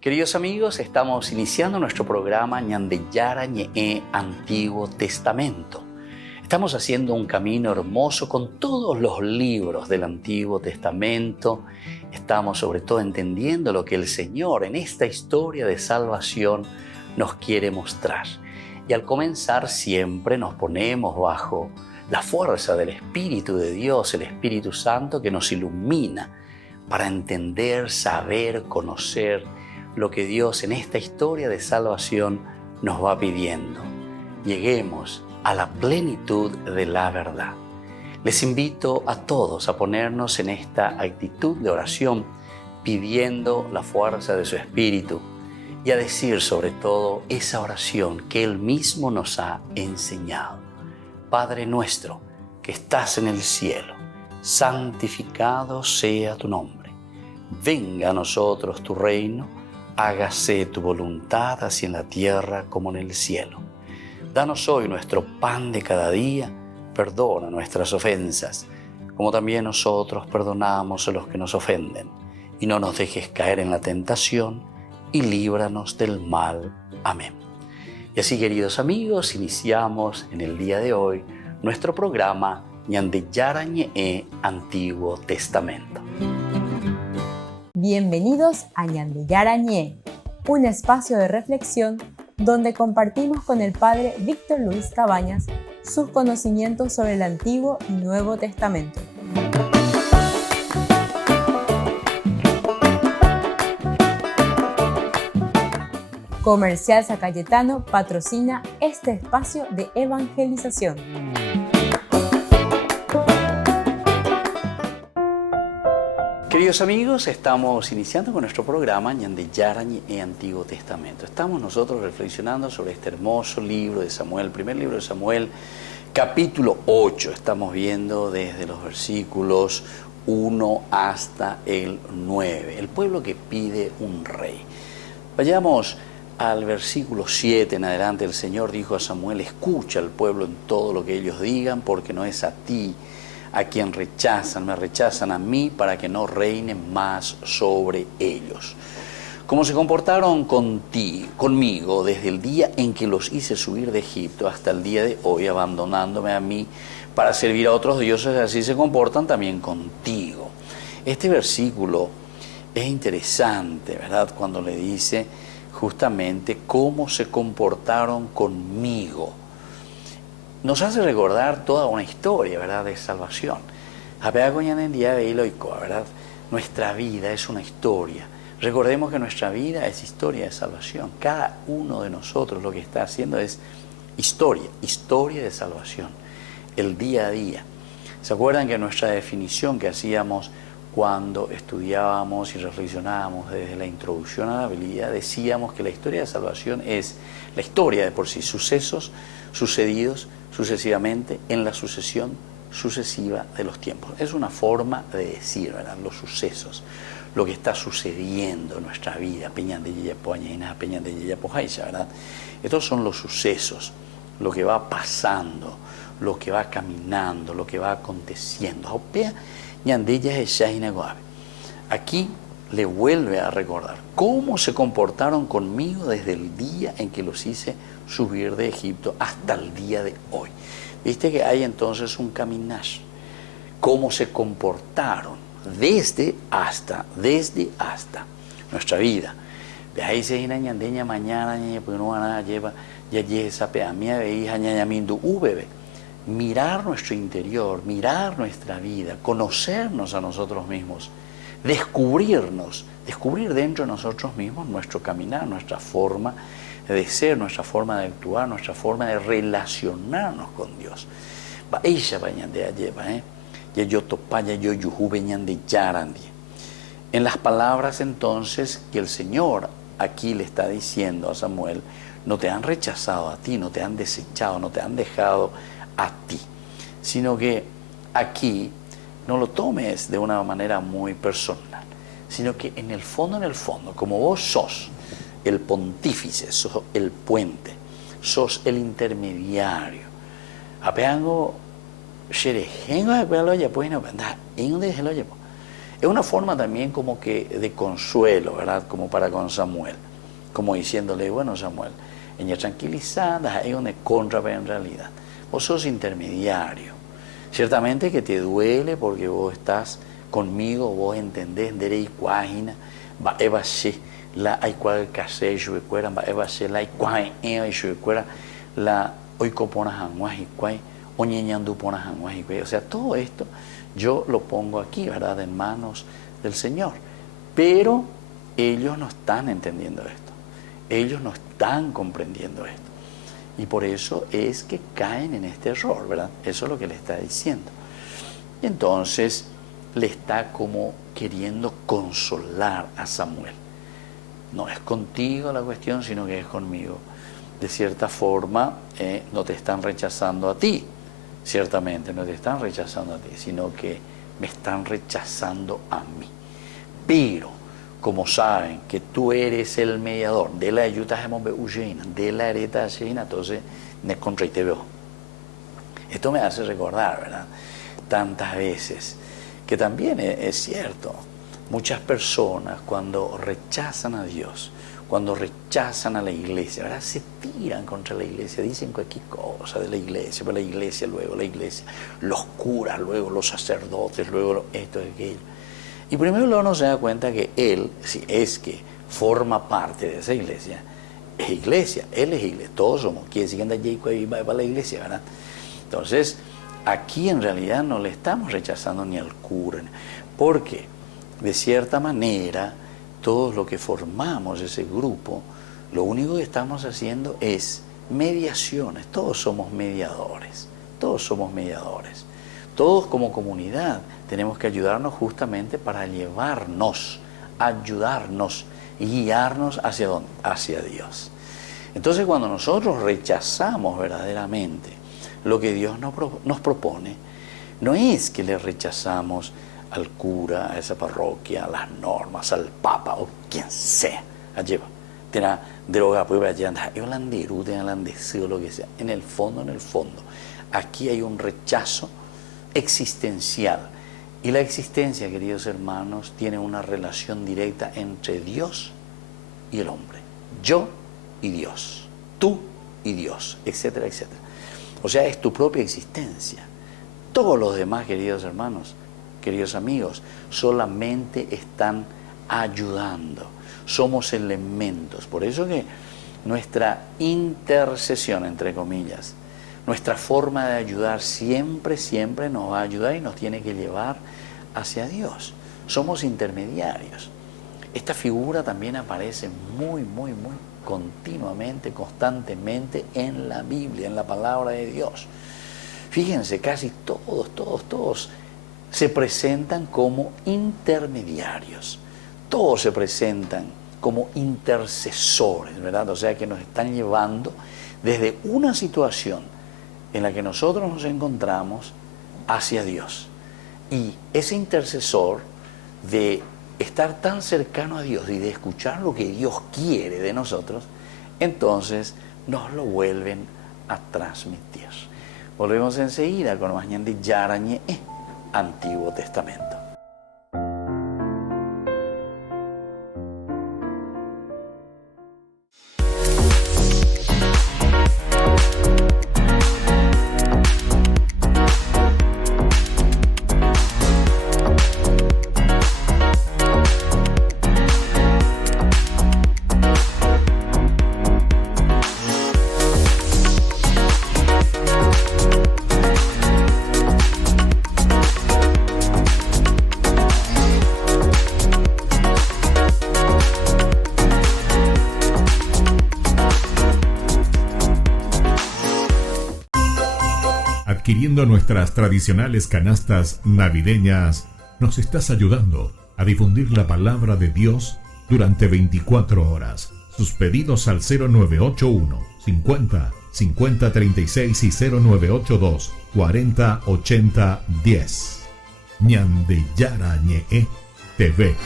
Queridos amigos, estamos iniciando nuestro programa Ñandeyara Ñe'e Antiguo Testamento. Estamos haciendo un camino hermoso con todos los libros del Antiguo Testamento. Estamos sobre todo entendiendo lo que el Señor en esta historia de salvación nos quiere mostrar. Y al comenzar siempre nos ponemos bajo la fuerza del Espíritu de Dios, el Espíritu Santo que nos ilumina para entender, saber, conocer lo que Dios en esta historia de salvación nos va pidiendo. Lleguemos a la plenitud de la verdad. Les invito a todos a ponernos en esta actitud de oración, pidiendo la fuerza de su Espíritu y a decir sobre todo esa oración que Él mismo nos ha enseñado. Padre nuestro que estás en el cielo, santificado sea tu nombre. Venga a nosotros tu reino, hágase tu voluntad así en la tierra como en el cielo. Danos hoy nuestro pan de cada día, perdona nuestras ofensas, como también nosotros perdonamos a los que nos ofenden. Y no nos dejes caer en la tentación, y líbranos del mal. Amén. Y así, queridos amigos, iniciamos en el día de hoy nuestro programa Ñandeyara Ñe'e Antiguo Testamento. Bienvenidos a Ñandeyara Ñe'e, un espacio de reflexión donde compartimos con el Padre Víctor Luis Cabañas sus conocimientos sobre el Antiguo y Nuevo Testamento. Comercial San Cayetano patrocina este espacio de evangelización. Queridos amigos, estamos iniciando con nuestro programa Ñandeyara Ñe'e Antiguo Testamento. Estamos nosotros reflexionando sobre este hermoso libro de Samuel, el primer libro de Samuel, capítulo 8. Estamos viendo desde los versículos 1 hasta el 9. El pueblo que pide un rey. Vayamos al versículo 7 en adelante. El Señor dijo a Samuel: escucha al pueblo en todo lo que ellos digan, porque no es a ti a quien rechazan, me rechazan a mí para que no reine más sobre ellos. Como se comportaron conmigo desde el día en que los hice subir de Egipto hasta el día de hoy, abandonándome a mí para servir a otros dioses, así se comportan también contigo. Este versículo es interesante, ¿verdad? Cuando le dice justamente cómo se comportaron conmigo. Nos hace recordar toda una historia, ¿verdad?, de salvación. ¿Verdad? Nuestra vida es una historia. Recordemos que nuestra vida es historia de salvación. Cada uno de nosotros lo que está haciendo es historia de salvación, el día a día. ¿Se acuerdan que nuestra definición que hacíamos cuando estudiábamos y reflexionábamos desde la introducción a la Biblia, decíamos que la historia de salvación es la historia de por sí, sucesos sucedidos sucesivamente en la sucesión sucesiva de los tiempos? Es una forma de decir, ¿verdad?, los sucesos, lo que está sucediendo en nuestra vida, ¿verdad? Estos son los sucesos, lo que va pasando, lo que va caminando, lo que va aconteciendo. Aquí le vuelve a recordar cómo se comportaron conmigo desde el día en que los hice subir de Egipto hasta el día de hoy. Viste que hay entonces un caminar, cómo se comportaron desde hasta nuestra vida. De ahí se ina ñandeña mañana ñe pues no nada lleva ya esa peamia veis añañamindu ubebe. Mirar nuestro interior, mirar nuestra vida, conocernos a nosotros mismos, descubrir dentro de nosotros mismos nuestro caminar, nuestra forma de ser, nuestra forma de actuar, nuestra forma de relacionarnos con Dios. En las palabras entonces que el Señor aquí le está diciendo a Samuel: no te han rechazado a ti, no te han desechado, no te han dejado a ti, sino que aquí no lo tomes de una manera muy personal, sino que en el fondo, como vos sos el pontífice, sos el puente, sos el intermediario. Apeango sherejengo de cuelo ya pues no anda en de hello ya. Es una forma también como que de consuelo, ¿verdad? Como para con Samuel, como diciéndole, bueno Samuel, ella tranquilizada, es una contra, pero en realidad vos sos intermediario. Ciertamente que te duele porque vos estás conmigo, vos entendés, derei cuágina, va eva se la hay cual case yo cuera, va eva se la hay cuál yo cuera, la hoy copona hanguaji cuai, oñeñandu pona hanguaji cuai. O sea, todo esto yo lo pongo aquí, ¿verdad?, en manos del Señor. Pero ellos no están entendiendo esto, ellos no están comprendiendo esto. Y por eso es que caen en este error, ¿verdad? Eso es lo que le está diciendo. Y entonces le está como queriendo consolar a Samuel. No es contigo la cuestión, sino que es conmigo. De cierta forma, no te están rechazando a ti, ciertamente, no te están rechazando a ti, sino que me están rechazando a mí. Pero como saben que tú eres el mediador de la ayuda de la hereta, entonces me contraite veo. Esto me hace recordar, ¿verdad?, tantas veces que también es cierto, muchas personas cuando rechazan a Dios, cuando rechazan a la iglesia, ¿verdad?, se tiran contra la iglesia, dicen cualquier cosa de la iglesia, pero la iglesia, luego la iglesia, los curas, luego los sacerdotes, luego esto y aquello. Y primero luego uno se da cuenta que él, si es que forma parte de esa iglesia, es iglesia, él es iglesia, todos somos, quiere decir que anda Jacob y va a la iglesia, ¿verdad? Entonces, aquí en realidad no le estamos rechazando ni al cura, porque de cierta manera, todos los que formamos ese grupo, lo único que estamos haciendo es mediaciones, todos somos mediadores, todos somos mediadores. Todos como comunidad tenemos que ayudarnos justamente para llevarnos, ayudarnos y guiarnos ¿hacia dónde? Hacia Dios. Entonces cuando nosotros rechazamos verdaderamente lo que Dios nos propone, no es que le rechazamos al cura, a esa parroquia, a las normas, al papa o quien sea. Allí va. Droga, pues vaya, lo que sea. En el fondo, aquí hay un rechazo existencial. Y la existencia, queridos hermanos, tiene una relación directa entre Dios y el hombre. Yo y Dios, tú y Dios, etcétera, etcétera. O sea, es tu propia existencia. Todos los demás, queridos hermanos, queridos amigos, solamente están ayudando. Somos elementos. Por eso que nuestra intercesión, entre comillas, nuestra forma de ayudar siempre nos va a ayudar y nos tiene que llevar hacia Dios. Somos intermediarios. Esta figura también aparece muy continuamente, constantemente en la Biblia, en la palabra de Dios. Fíjense, casi todos se presentan como intermediarios. Todos se presentan como intercesores, ¿verdad? O sea, que nos están llevando desde una situación en la que nosotros nos encontramos hacia Dios. Y ese intercesor de estar tan cercano a Dios y de escuchar lo que Dios quiere de nosotros, entonces nos lo vuelven a transmitir. Volvemos enseguida con más ñande yarañe, Antiguo Testamento. Adquiriendo nuestras tradicionales canastas navideñas, nos estás ayudando a difundir la palabra de Dios durante 24 horas. Sus pedidos al 0981 50 50 36 y 0982 40 80 10. Ñande Yarañe TV.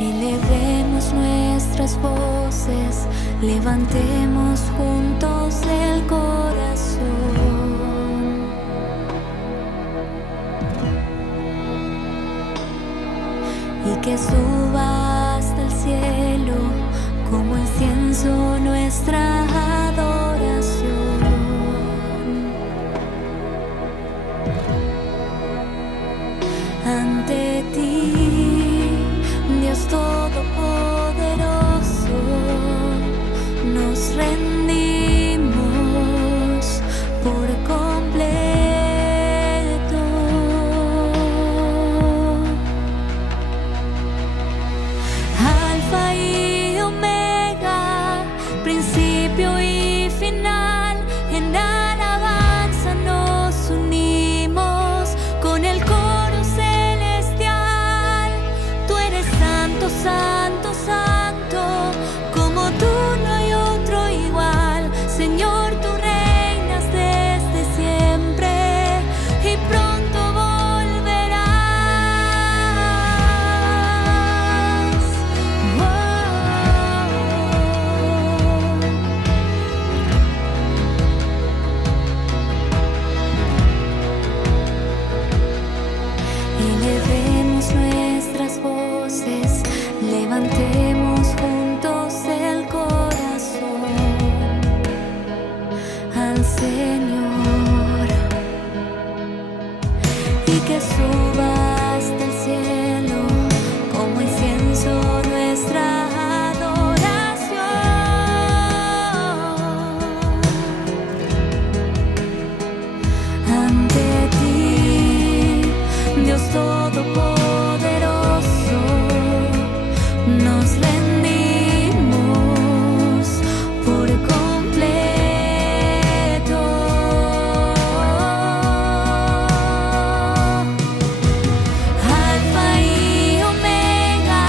Elevemos nuestras voces, levantemos juntos el corazón. Y que suba hasta el cielo como incienso nuestra adoración. Ante ti, Dios Todopoderoso, nos rendimos por completo. Alfa y Omega, principio y final, en alabanza nos unimos con el coro celestial. Tú eres santo, santo, santo, como tú no hay otro igual. Señor, tú reinas desde siempre y pronto volverás. Elevemos nuestras voces, levantemos juntos el corazón al Señor, y que suba hasta el cielo como incienso nuestra adoración. Ante ti, Dios Todopoderoso, nos rendimos por completo. Alfa y Omega,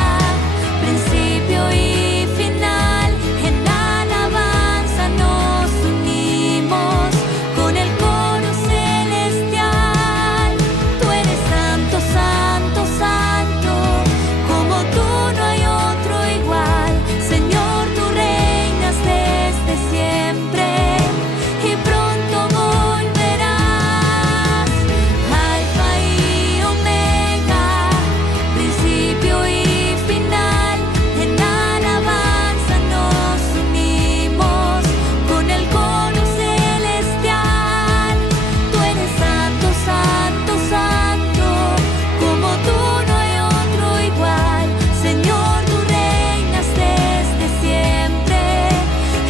principio y final, en alabanza nos unimos con el coro celestial. Tú eres santo, santo, santo, como tú no hay otro igual. Señor, tú reinas desde siempre y pronto volverás. Alfa y Omega, principio y final, en alabanza nos unimos con el coro celestial. Tú eres santo, santo, santo, como tú no hay otro igual. Señor, tú reinas desde siempre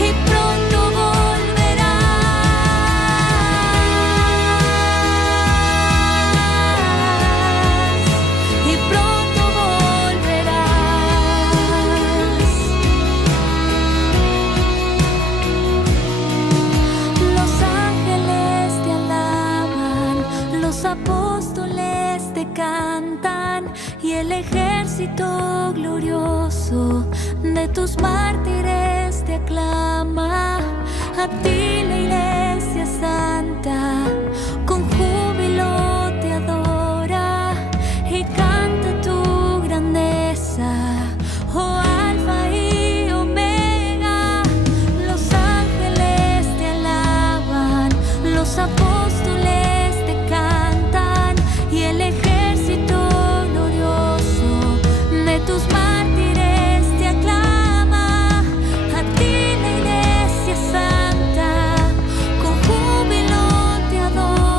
y pronto volverás. Y pronto volverás. Los ángeles te alaban, los apóstoles te cantan, y el ejército glorioso de tus mártires te aclama. A ti la iglesia santa con júbilo te adora y canta tu grandeza. Oh Alfa y Omega, los ángeles te alaban, los apóstoles te cantan, y el ejército glorioso de tus mártires te aclama. A ti la iglesia santa con júbilo te adora.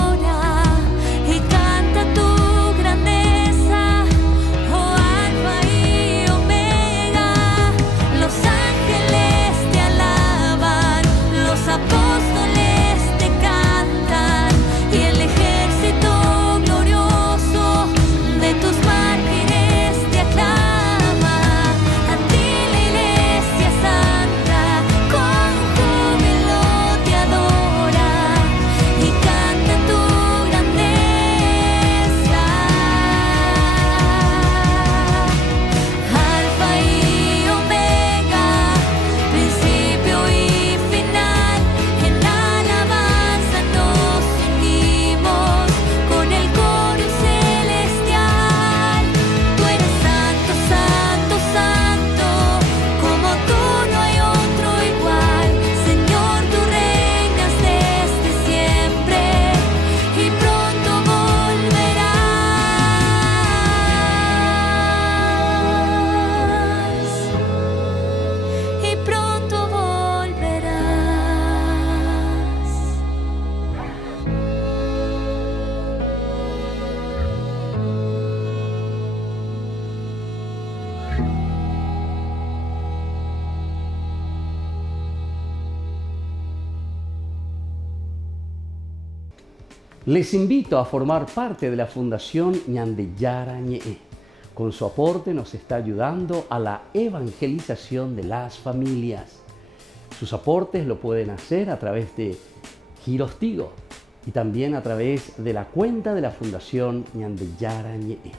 Les invito a formar parte de la Fundación Ñandeyara Ñe'e. Con su aporte nos está ayudando a la evangelización de las familias. Sus aportes lo pueden hacer a través de Giros Tigo y también a través de la cuenta de la Fundación Ñandeyara Ñe'e.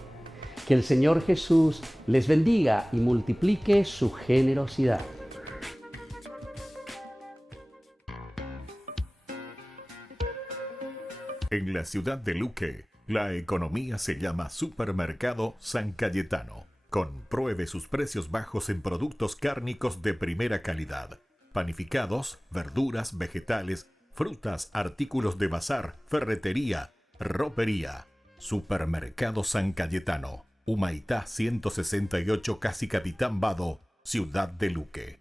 Que el Señor Jesús les bendiga y multiplique su generosidad. En la ciudad de Luque, la economía se llama Supermercado San Cayetano. Compruebe sus precios bajos en productos cárnicos de primera calidad. Panificados, verduras, vegetales, frutas, artículos de bazar, ferretería, ropería. Supermercado San Cayetano. Humaitá 168, Casi Capitán Vado, ciudad de Luque.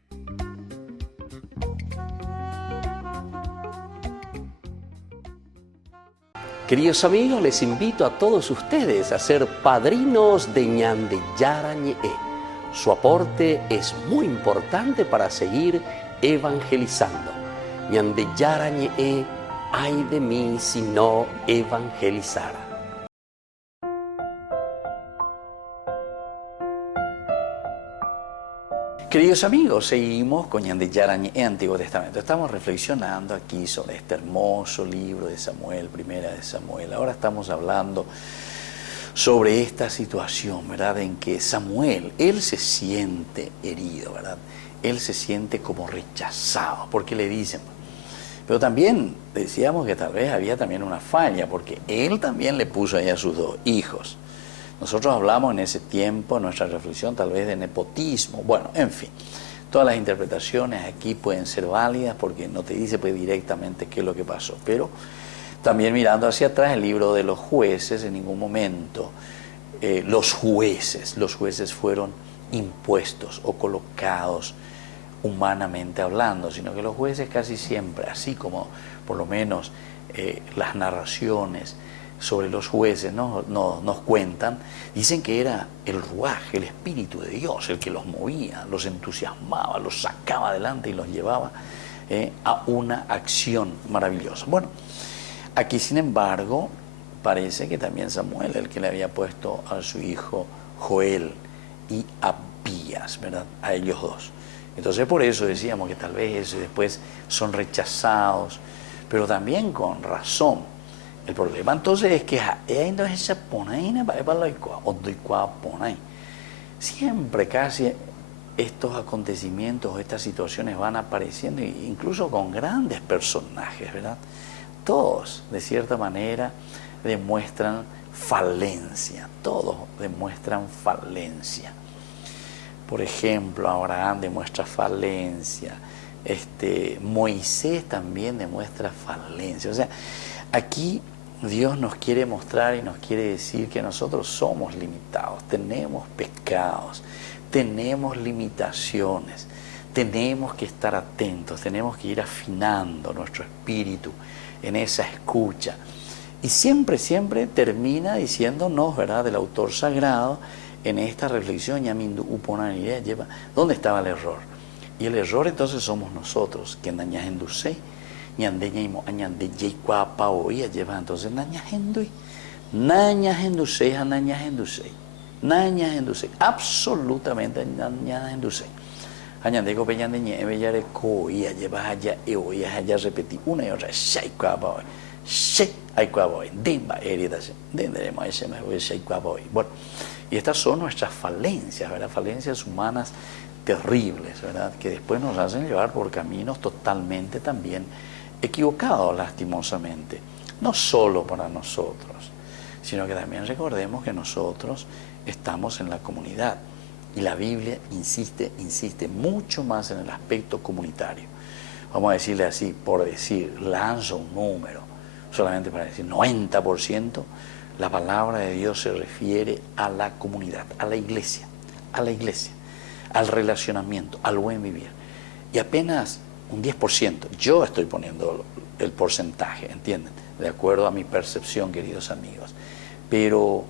Queridos amigos, les invito a todos ustedes a ser padrinos de Ñandeyara Ñe'e. Su aporte es muy importante para seguir evangelizando. Ñandeyara Ñe'e, ay de mí si no evangelizara. Queridos amigos, seguimos con Ñandeyara Ñe'e, Antiguo Testamento. Estamos reflexionando aquí sobre este hermoso libro de Samuel, Primera de Samuel. Ahora estamos hablando sobre esta situación, ¿verdad? En que Samuel, él se siente herido, ¿verdad? Él se siente como rechazado, porque le dicen. Pero también decíamos que tal vez había también una falla, porque él también le puso ahí a sus dos hijos. Nosotros hablamos en ese tiempo, en nuestra reflexión, tal vez de nepotismo. Bueno, en fin, todas las interpretaciones aquí pueden ser válidas porque no te dice pues, directamente qué es lo que pasó. Pero también mirando hacia atrás, el libro de los jueces, en ningún momento los jueces fueron impuestos o colocados humanamente hablando, sino que los jueces casi siempre, así como por lo menos las narraciones sobre los jueces nos cuentan, dicen que era el ruaj, el Espíritu de Dios, el que los movía, los entusiasmaba, los sacaba adelante y los llevaba a una acción maravillosa. Bueno, aquí sin embargo parece que también Samuel, el que le había puesto a su hijo Joel y Abías, ¿verdad? A ellos dos. Entonces por eso decíamos que tal vez eso después son rechazados, pero también con razón. El problema entonces es que siempre casi estos acontecimientos, estas situaciones van apareciendo, incluso con grandes personajes, ¿verdad? Todos, de cierta manera, demuestran falencia, todos demuestran falencia. Por ejemplo, Abraham demuestra falencia, Moisés también demuestra falencia. O sea, aquí Dios nos quiere mostrar y nos quiere decir que nosotros somos limitados, tenemos pecados, tenemos limitaciones, tenemos que estar atentos, tenemos que ir afinando nuestro espíritu en esa escucha. Y siempre termina diciéndonos, ¿verdad?, del autor sagrado, en esta reflexión, ¿dónde estaba el error? Y el error entonces somos nosotros, que entonces absolutamente repetí una y otra bueno, y estas son nuestras falencias, ¿verdad? Falencias humanas terribles, ¿verdad? Que después nos hacen llevar por caminos totalmente también equivocados, lastimosamente. No solo para nosotros, sino que también recordemos que nosotros estamos en la comunidad. Y la Biblia insiste mucho más en el aspecto comunitario. Vamos a decirle así, por decir, lanzo un número, solamente para decir 90%, la palabra de Dios se refiere a la comunidad, a la iglesia, al relacionamiento, al buen vivir. Y apenas un 10%, yo estoy poniendo el porcentaje, ¿entienden? De acuerdo a mi percepción, queridos amigos. Pero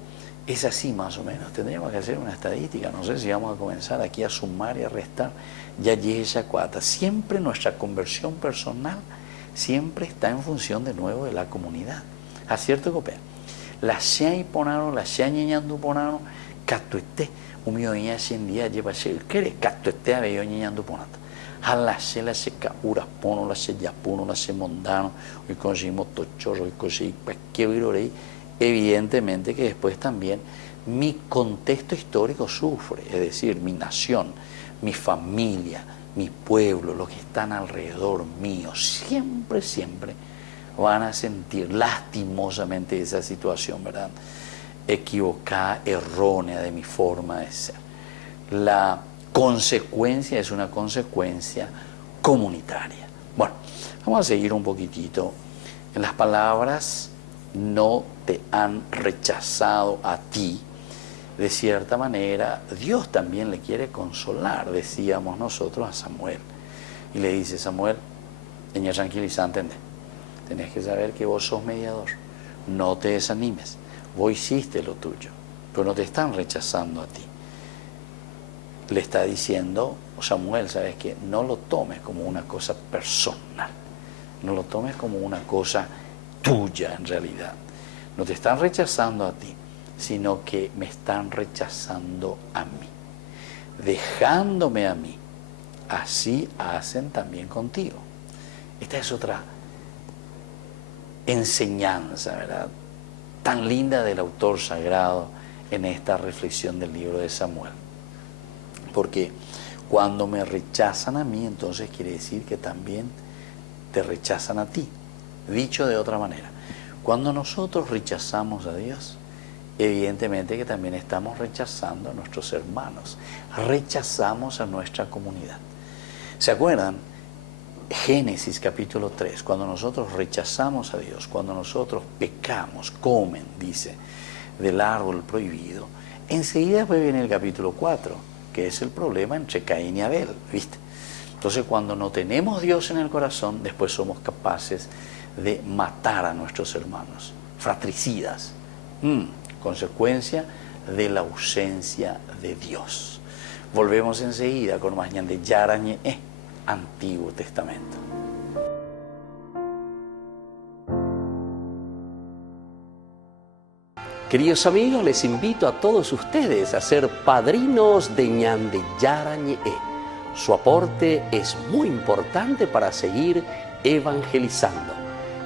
es así más o menos, tendríamos que hacer una estadística, no sé si vamos a comenzar aquí a sumar y a restar, ya esa cuata. Siempre nuestra conversión personal siempre está en función de nuevo de la comunidad. acierto copia. La sea y ponano, la sea ñeñando ponano, catuete, un mío ya sin día lleva ser, ¿qué catuete a bello ñeñando ponata? A la se caura pono, la se yapuno, la se mondano, hoy conseguimos tochorro, hoy conseguimos que virorei. Evidentemente que después también mi contexto histórico sufre, es decir, mi nación, mi familia, mi pueblo, los que están alrededor mío, siempre van a sentir lastimosamente esa situación, ¿verdad? Equivocada, errónea de mi forma de ser. La consecuencia es una consecuencia comunitaria. Bueno, vamos a seguir un poquitito. En las palabras no te han rechazado a ti. De cierta manera, Dios también le quiere consolar, decíamos nosotros a Samuel. Y le dice, Samuel, señor tranquilizante, tenés que saber que vos sos mediador. No te desanimes. Vos hiciste lo tuyo, pero no te están rechazando a ti. Le está diciendo, Samuel, ¿sabes qué? No lo tomes como una cosa personal. No lo tomes como una cosa tuya en realidad. No te están rechazando a ti, sino que me están rechazando a mí. Dejándome a mí, así hacen también contigo. Esta es otra enseñanza, ¿verdad? Tan linda del autor sagrado en esta reflexión del libro de Samuel. Porque cuando me rechazan a mí, entonces quiere decir que también te rechazan a ti. Dicho de otra manera, cuando nosotros rechazamos a Dios, evidentemente que también estamos rechazando a nuestros hermanos, rechazamos a nuestra comunidad. ¿Se acuerdan? Génesis capítulo 3, cuando nosotros rechazamos a Dios, cuando nosotros pecamos, comen, dice, del árbol prohibido, enseguida después viene el capítulo 4, que es el problema entre Caín y Abel, ¿viste? Entonces cuando no tenemos Dios en el corazón, después somos capaces de matar a nuestros hermanos, fratricidas, consecuencia de la ausencia de Dios. Volvemos enseguida con más ñandeyara ñe'e, Antiguo Testamento. Queridos amigos, les invito a todos ustedes a ser padrinos de ñandeyara ñe'e. Su aporte es muy importante para seguir evangelizando.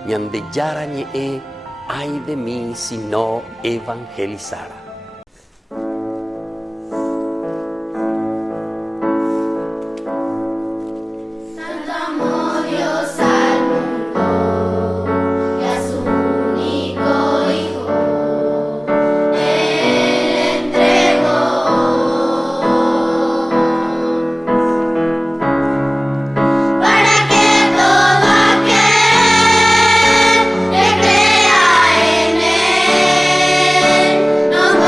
Ñandeyara ñe'e, ay de mí si no evangelizara. No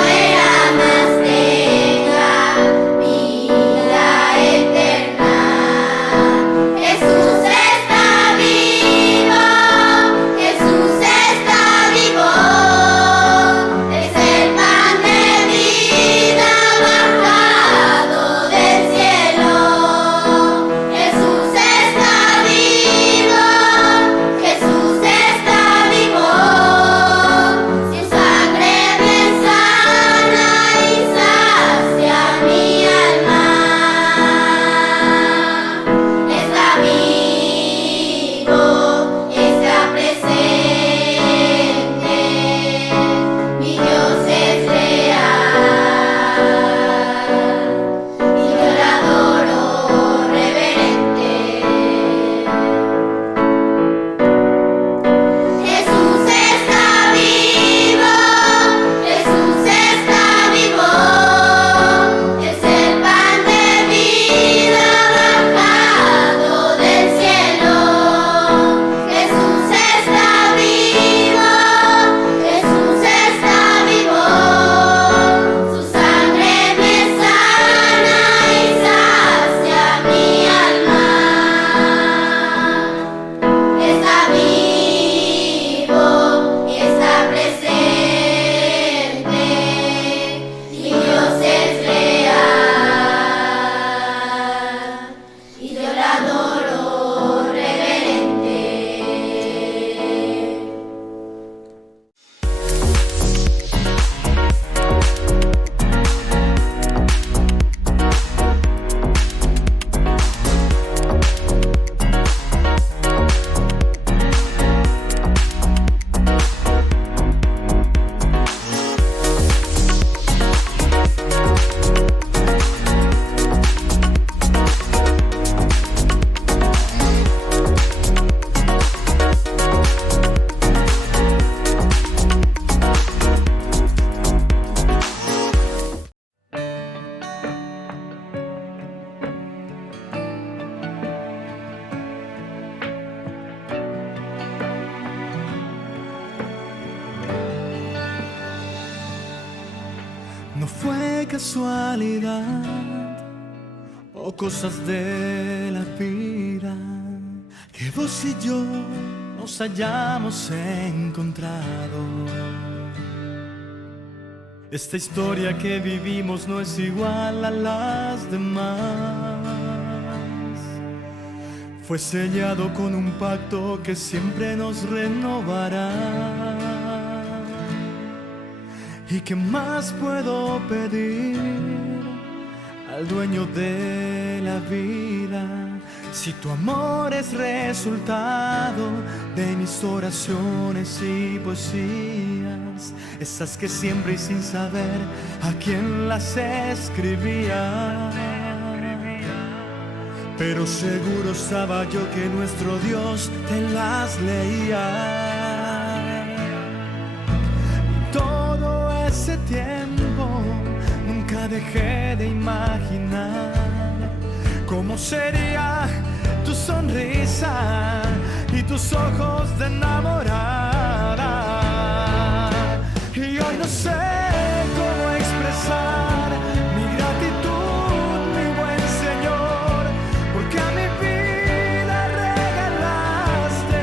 no fue casualidad o cosas de la vida que vos y yo nos hayamos encontrado. Esta historia que vivimos no es igual a las demás. Fue sellado con un pacto que siempre nos renovará. ¿Y qué más puedo pedir al dueño de la vida? Si tu amor es resultado de mis oraciones y poesías, esas que siempre y sin saber a quién las escribía. Pero seguro estaba yo que nuestro Dios te las leía. Y todo ese tiempo nunca dejé de imaginar cómo sería tu sonrisa y tus ojos de enamorada. Y hoy no sé cómo expresar mi gratitud, mi buen Señor, porque a mi vida regalaste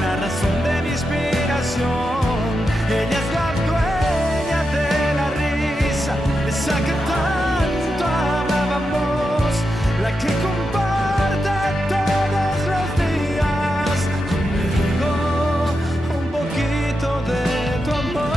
la razón de mi inspiración. Ella es la dueña de la risa, esa que tanto hablábamos, la que comparte todos los días conmigo un poquito de tu amor.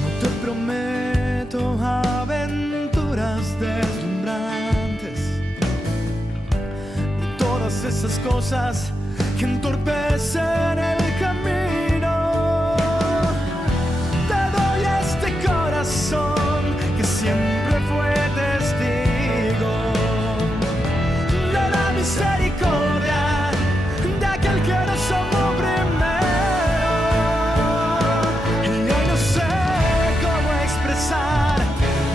No te prometo aventuras deslumbrantes y todas esas cosas que entorpecen el camino. Te doy este corazón que siempre fue testigo de la misericordia de aquel que nos amó primero. Y hoy no sé cómo expresar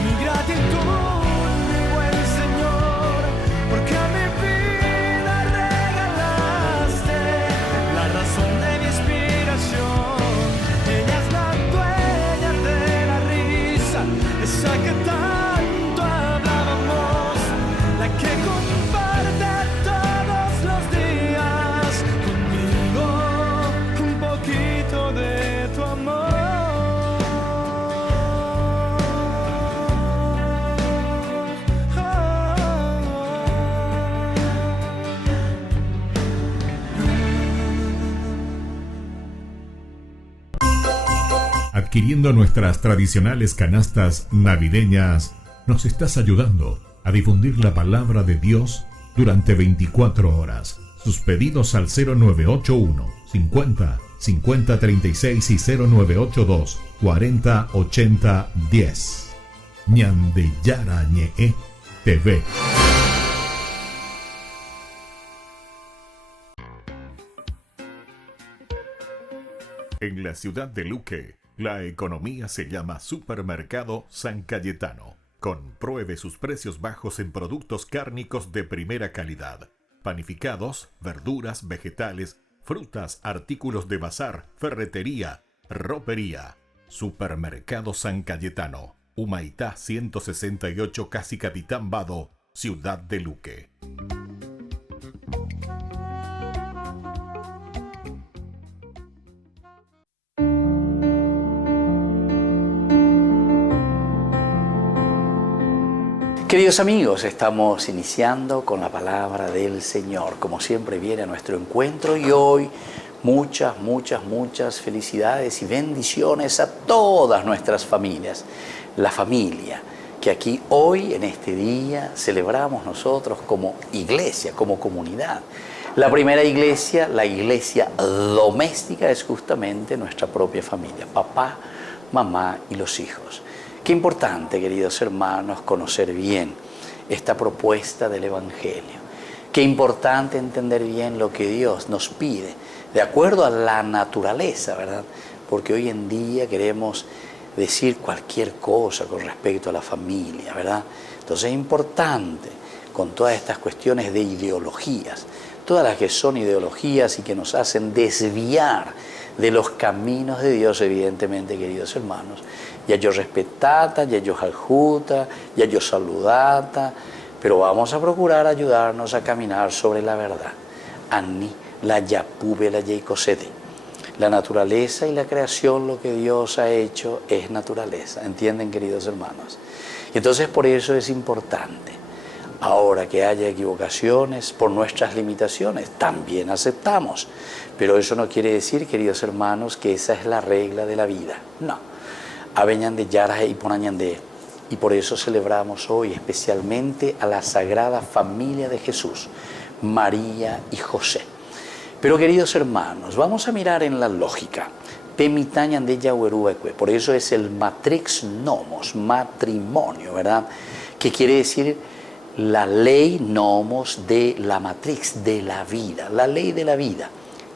mi gratitud, mi buen Señor, porque a mi vida regalaste la razón de mi inspiración. Ella es la dueña de la risa, esa que tanto hablábamos, la que comparte todos los días conmigo un poquito de tu amor. Adquiriendo nuestras tradicionales canastas navideñas, nos estás ayudando a difundir la palabra de Dios durante 24 horas. Sus pedidos al 0981 50 50 36 y 0982 40 80 10. Ñandeyara Ñe'e TV. En la ciudad de Luque, la economía se llama Supermercado San Cayetano. Compruebe sus precios bajos en productos cárnicos de primera calidad. Panificados, verduras, vegetales, frutas, artículos de bazar, ferretería, ropería. Supermercado San Cayetano. Humaitá 168 Casi Capitán Vado, ciudad de Luque. Queridos amigos, estamos iniciando con la palabra del Señor. Como siempre viene a nuestro encuentro y hoy muchas felicidades y bendiciones a todas nuestras familias. La familia que aquí hoy, en este día, celebramos nosotros como iglesia, como comunidad. La primera iglesia, la iglesia doméstica, es justamente nuestra propia familia, papá, mamá y los hijos. Qué importante, queridos hermanos, conocer bien esta propuesta del Evangelio. Qué importante entender bien lo que Dios nos pide, de acuerdo a la naturaleza, ¿verdad? Porque hoy en día queremos decir cualquier cosa con respecto a la familia, ¿verdad? Entonces es importante con todas estas cuestiones de ideologías, todas las que son ideologías y que nos hacen desviar de los caminos de Dios, evidentemente, queridos hermanos. Ya yo respetata, ya yo jaljuta, ya yo saludata, pero vamos a procurar ayudarnos a caminar sobre la verdad. Ani la yapube la yeicosete. La naturaleza y la creación, lo que Dios ha hecho es naturaleza. ¿Entienden, queridos hermanos? Y entonces por eso es importante. Ahora que haya equivocaciones por nuestras limitaciones, también aceptamos. Pero eso no quiere decir, queridos hermanos, que esa es la regla de la vida. No. Aveñan de Yara y Ponañandé. Y por eso celebramos hoy especialmente a la Sagrada Familia de Jesús, María y José. Pero queridos hermanos, vamos a mirar en la lógica. Pemitañan de Yahueruecue. Por eso es el matrix nomos, matrimonio, ¿verdad? Que quiere decir la ley nomos de la matrix, de la vida. La ley de la vida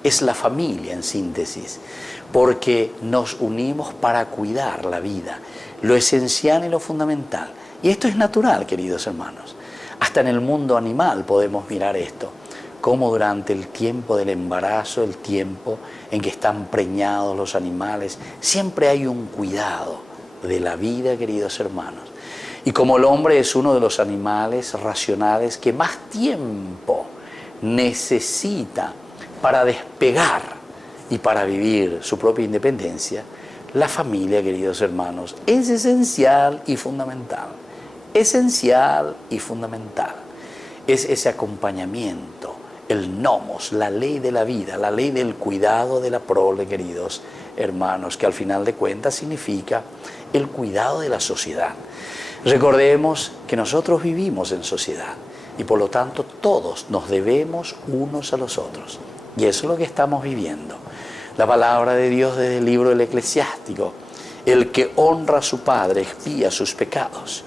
es la familia en síntesis, porque nos unimos para cuidar la vida, lo esencial y lo fundamental. Y esto es natural, queridos hermanos. Hasta en el mundo animal podemos mirar esto, cómo durante el tiempo del embarazo, el tiempo en que están preñados los animales, siempre hay un cuidado de la vida, queridos hermanos. Y como el hombre es uno de los animales racionales que más tiempo necesita para despegar y para vivir su propia independencia, la familia, queridos hermanos, es esencial y fundamental. Esencial y fundamental. Es ese acompañamiento, el nomos, la ley de la vida, la ley del cuidado de la prole, queridos hermanos, que al final de cuentas significa el cuidado de la sociedad. Recordemos que nosotros vivimos en sociedad y por lo tanto todos nos debemos unos a los otros. Y eso es lo que estamos viviendo. La palabra de Dios desde el libro del Eclesiástico: el que honra a su padre expía sus pecados,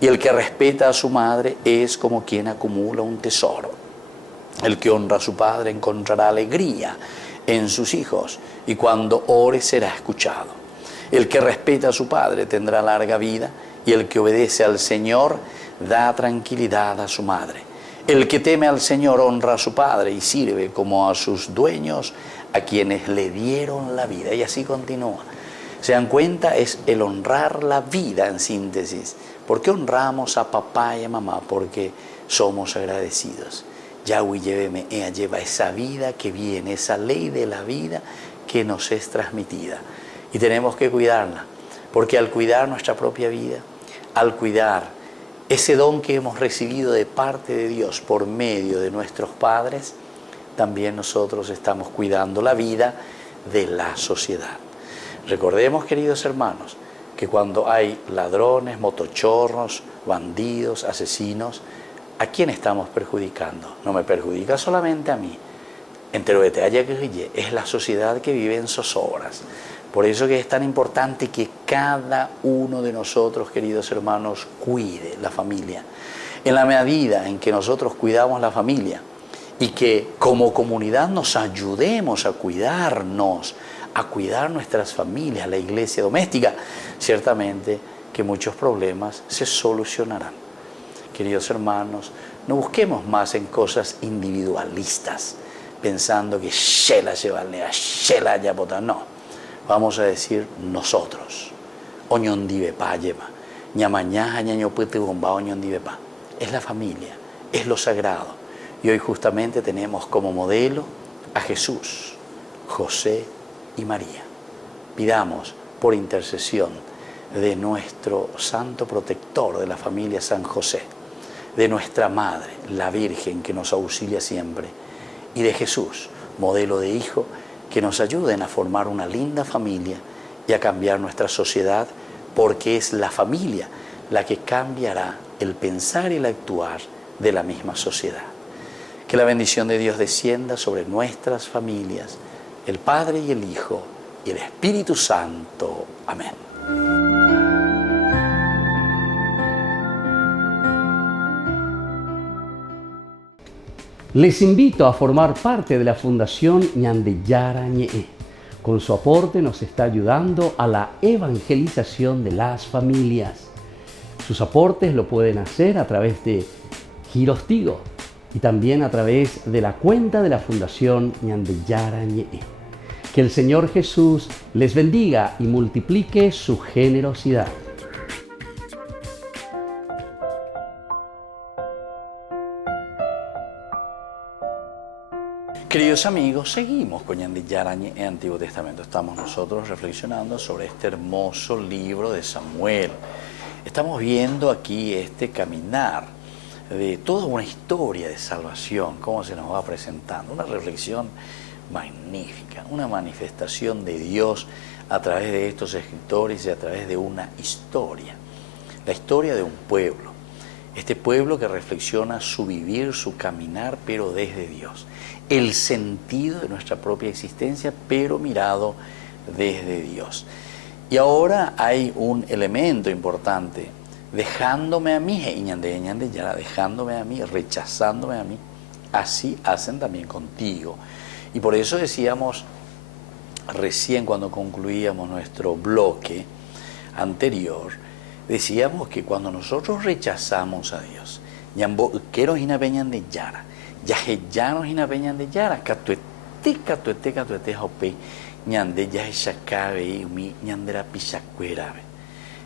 y el que respeta a su madre es como quien acumula un tesoro. El que honra a su padre encontrará alegría en sus hijos, y cuando ore será escuchado. El que respeta a su padre tendrá larga vida, y el que obedece al Señor da tranquilidad a su madre. El que teme al Señor honra a su padre y sirve como a sus dueños, a quienes le dieron la vida. Y así continúa. ¿Se dan cuenta? Es el honrar la vida en síntesis. ¿Por qué honramos a papá y a mamá? Porque somos agradecidos. Yahweh lléveme, ella lleva esa vida que viene, esa ley de la vida que nos es transmitida. Y tenemos que cuidarla, porque al cuidar nuestra propia vida, al cuidar ese don que hemos recibido de parte de Dios por medio de nuestros padres, también nosotros estamos cuidando la vida de la sociedad. Recordemos, queridos hermanos, que cuando hay ladrones, motochorros, bandidos, asesinos, ¿a quién estamos perjudicando? No me perjudica solamente a mí. Es la sociedad que vive en zozobras. Por eso que es tan importante que cada uno de nosotros, queridos hermanos, cuide la familia. En la medida en que nosotros cuidamos la familia y que como comunidad nos ayudemos a cuidarnos, a cuidar nuestras familias, la iglesia doméstica, ciertamente que muchos problemas se solucionarán. Queridos hermanos, no busquemos más en cosas individualistas, pensando que Shela llevarle a Shela Yapota, no. Vamos a decir nosotros. Oñondivepa lleva. Ñamañaja ñañopute bomba oñondivepa. Es la familia, es lo sagrado. Y hoy justamente tenemos como modelo a Jesús, José y María. Pidamos por intercesión de nuestro santo protector de la familia San José, de nuestra Madre, la Virgen que nos auxilia siempre, y de Jesús, modelo de hijo, que nos ayuden a formar una linda familia y a cambiar nuestra sociedad, porque es la familia la que cambiará el pensar y el actuar de la misma sociedad. Que la bendición de Dios descienda sobre nuestras familias, el Padre y el Hijo y el Espíritu Santo. Amén. Les invito a formar parte de la Fundación Ñandeyara Ñe'e, Con su aporte nos está ayudando a la evangelización de las familias. Sus aportes lo pueden hacer a través de Giros Tigo y también a través de la cuenta de la Fundación Ñandeyara Ñe'e. Que el Señor Jesús les bendiga y multiplique su generosidad. Queridos amigos, seguimos con Ñandeyara Ñe'e Antiguo Testamento. Estamos nosotros reflexionando sobre este hermoso libro de Samuel. Estamos viendo aquí este caminar de toda una historia de salvación, cómo se nos va presentando. Una reflexión magnífica, una manifestación de Dios a través de estos escritores y a través de una historia. La historia de un pueblo. Este pueblo que reflexiona su vivir, su caminar, pero desde Dios. El sentido de nuestra propia existencia, pero mirado desde Dios. Y ahora hay un elemento importante, dejándome a mí, dejándome a mí, rechazándome a mí, así hacen también contigo. Y por eso decíamos recién cuando concluíamos nuestro bloque anterior, decíamos que cuando nosotros rechazamos a Dios, quiero hina peñan de yara, yajellanos hina peñan de yara, catuete jope, ñande yajechacabe y mi ñandera pichacuera,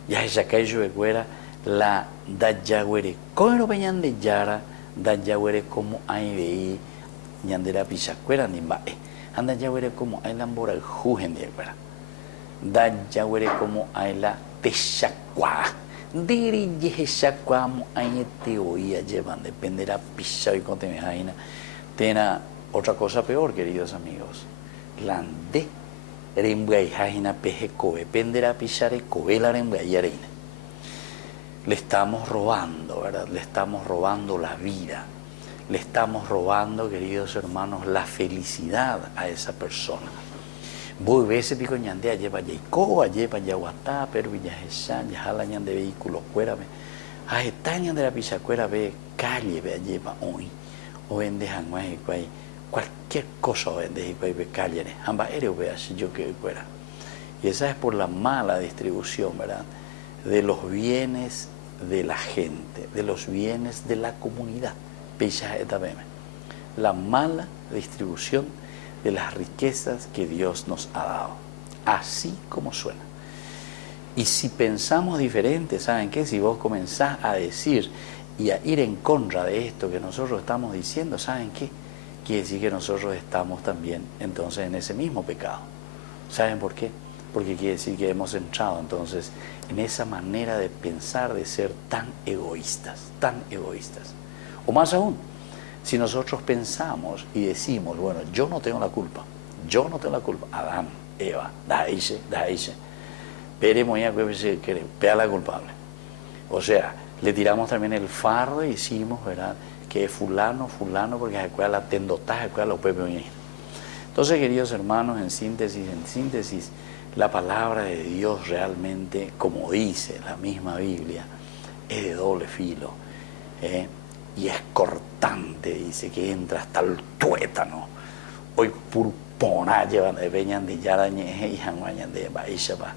yajechacabe yuecuera, la dayaguere, cómo peñan de yara, dayaguere como hay veí, ñandera pichacuera ni mbae, anda yaguere como hay la mbora el jugen de cuera, dayaguere como hay la techacua. Dirige chacuamo hay teoría llevan dependerá pisao y contemejaina. Tena otra cosa peor, queridos amigos. Lande rembuaijajina peje kobe penderá pisare kobe la rembuayareina. Le estamos robando, ¿verdad? Le estamos robando la vida. Le estamos robando, queridos hermanos, la felicidad a esa persona. Voy veces pico ñandea lleva yaicoa, lleva yaguatá, pero villajesán, yajala ñande vehículo cuérame. Ah, está ñande la pichacuera ve calle, ve lleva hoy. O vende janguay, cualquier cosa vende y ve calle. Amba ere ve así yo que cuera. Y esa es por la mala distribución, ¿verdad? De los bienes de la gente, de los bienes de la comunidad. La mala distribución de las riquezas que Dios nos ha dado, así como suena. Y si pensamos diferente, ¿saben qué? Si vos comenzás a decir y a ir en contra de esto que nosotros estamos diciendo, ¿saben qué? Quiere decir que nosotros estamos también entonces en ese mismo pecado. ¿Saben por qué? Porque quiere decir que hemos entrado entonces en esa manera de pensar, de ser tan egoístas. O más aún, si nosotros pensamos y decimos, bueno, yo no tengo la culpa, Adán, Eva, Daishe, pero pea la culpable. O sea, le tiramos también el fardo y decimos, ¿verdad?, que es fulano, porque se cuida la tendotá, se cuida los pueblos. Entonces, queridos hermanos, en síntesis, la palabra de Dios realmente, como dice la misma Biblia, es de doble filo, y es cortante, dice, que entra hasta el tuétano. Hoy purpona llevan de veñan de yarañe y janguañan de baishaba.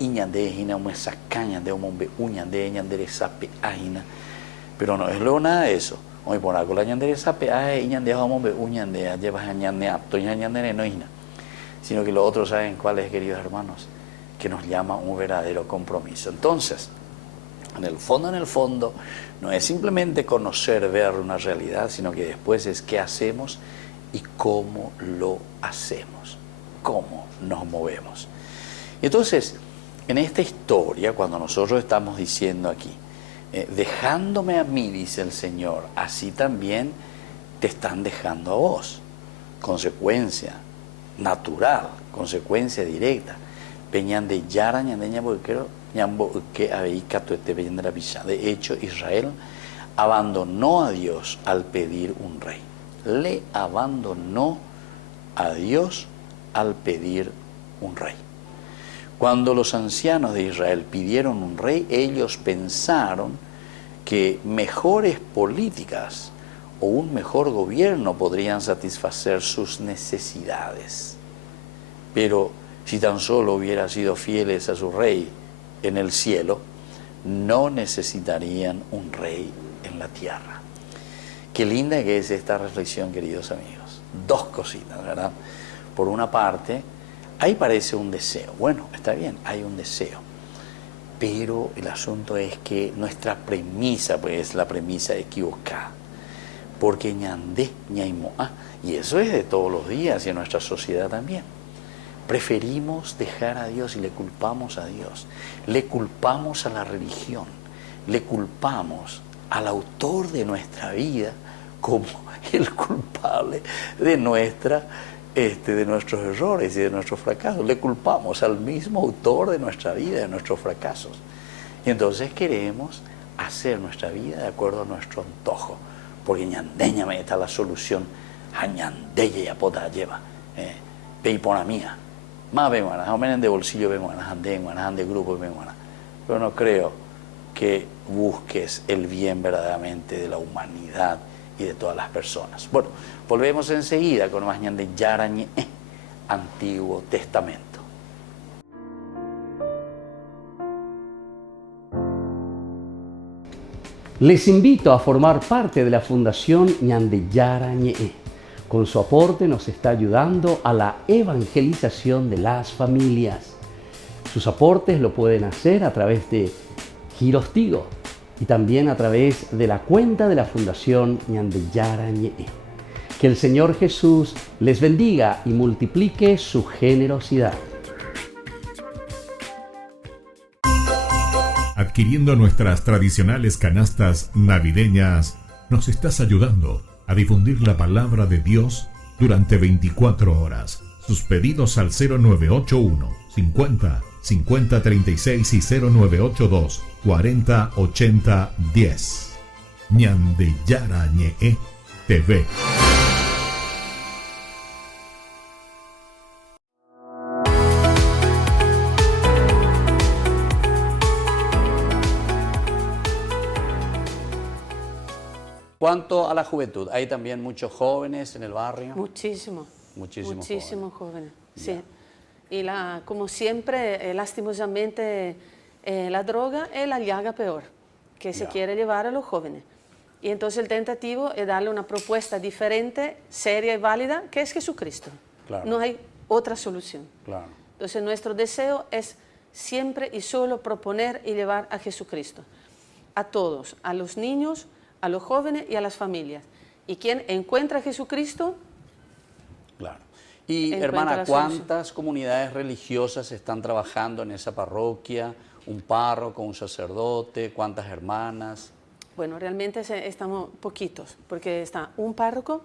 Iñan de hina muesacañan de hombre uñan de eñan de sape ajina. Pero no es luego nada de eso. Hoy por algo la ñan de sape aje iñan de hombre uñan de lleva añan de apto ñan de no hina. Sino que los otros saben cuál es, queridos hermanos, que nos llama un verdadero compromiso. Entonces, en el fondo, no es simplemente conocer, ver una realidad, sino que después es qué hacemos y cómo lo hacemos, cómo nos movemos. Y entonces, en esta historia, cuando nosotros estamos diciendo aquí, dejándome a mí, dice el Señor, así también te están dejando a vos. Consecuencia natural, consecuencia directa. Peñan de Yara, ñandeña, porque de hecho, Israel abandonó a Dios al pedir un rey. Le abandonó a Dios al pedir un rey. Cuando los ancianos de Israel pidieron un rey, ellos pensaron que mejores políticas o un mejor gobierno podrían satisfacer sus necesidades. pero si tan solo hubieran sido fieles a su rey en el cielo, no necesitarían un rey en la tierra. Qué linda que es esta reflexión, queridos amigos. Dos cositas, ¿verdad? Por una parte, ahí parece un deseo. Bueno, está bien, hay un deseo. Pero el asunto es que nuestra premisa, pues, es la premisa equivocada. Porque ñandé, ñaimoa, y eso es de todos los días y en nuestra sociedad también. Preferimos dejar a Dios y le culpamos a Dios. Le culpamos a la religión. Le culpamos al autor de nuestra vida como el culpable de nuestros errores y de nuestros fracasos. Le culpamos al mismo autor de nuestra vida, de nuestros fracasos. Y entonces queremos hacer nuestra vida de acuerdo a nuestro antojo, porque ñandeña me está la solución, a ñandella y apota lleva, peipona mía. Más venguanas, aumenten de bolsillo venguanas, ande grupo venguanas. Pero no creo que busques el bien verdaderamente de la humanidad y de todas las personas. Bueno, volvemos enseguida con más ñande yarañe, Antiguo Testamento. Les invito a formar parte de la Fundación Ñandeyara Ñe'e. Con su aporte nos está ayudando a la evangelización de las familias. Sus aportes lo pueden hacer a través de Giros Tigo y también a través de la cuenta de la Fundación Ñandeyara Ñe'e. Que el Señor Jesús les bendiga y multiplique su generosidad. Adquiriendo nuestras tradicionales canastas navideñas, nos estás ayudando a difundir la palabra de Dios durante 24 horas. Sus pedidos al 0981 50 50 36 y 0982 40 80 10. Ñandeyara Ñe'e TV. Cuanto a la juventud, hay también muchos jóvenes en el barrio. Muchísimos Muchísimos jóvenes. Ya. Sí. Y como siempre, lastimosamente, la droga es la llaga peor que se Ya. quiere llevar a los jóvenes. Y entonces el tentativo es darle una propuesta diferente, seria y válida, que es Jesucristo. Claro. No hay otra solución. Claro. Entonces nuestro deseo es siempre y solo proponer y llevar a Jesucristo. A todos, a los niños, a los jóvenes y a las familias. Y quien encuentra a Jesucristo, Claro. Y encuentra hermana, la solución. ¿cuántas comunidades religiosas están trabajando en esa parroquia? ¿Un párroco, un sacerdote? ¿Cuántas hermanas? bueno, realmente estamos poquitos, porque está un párroco,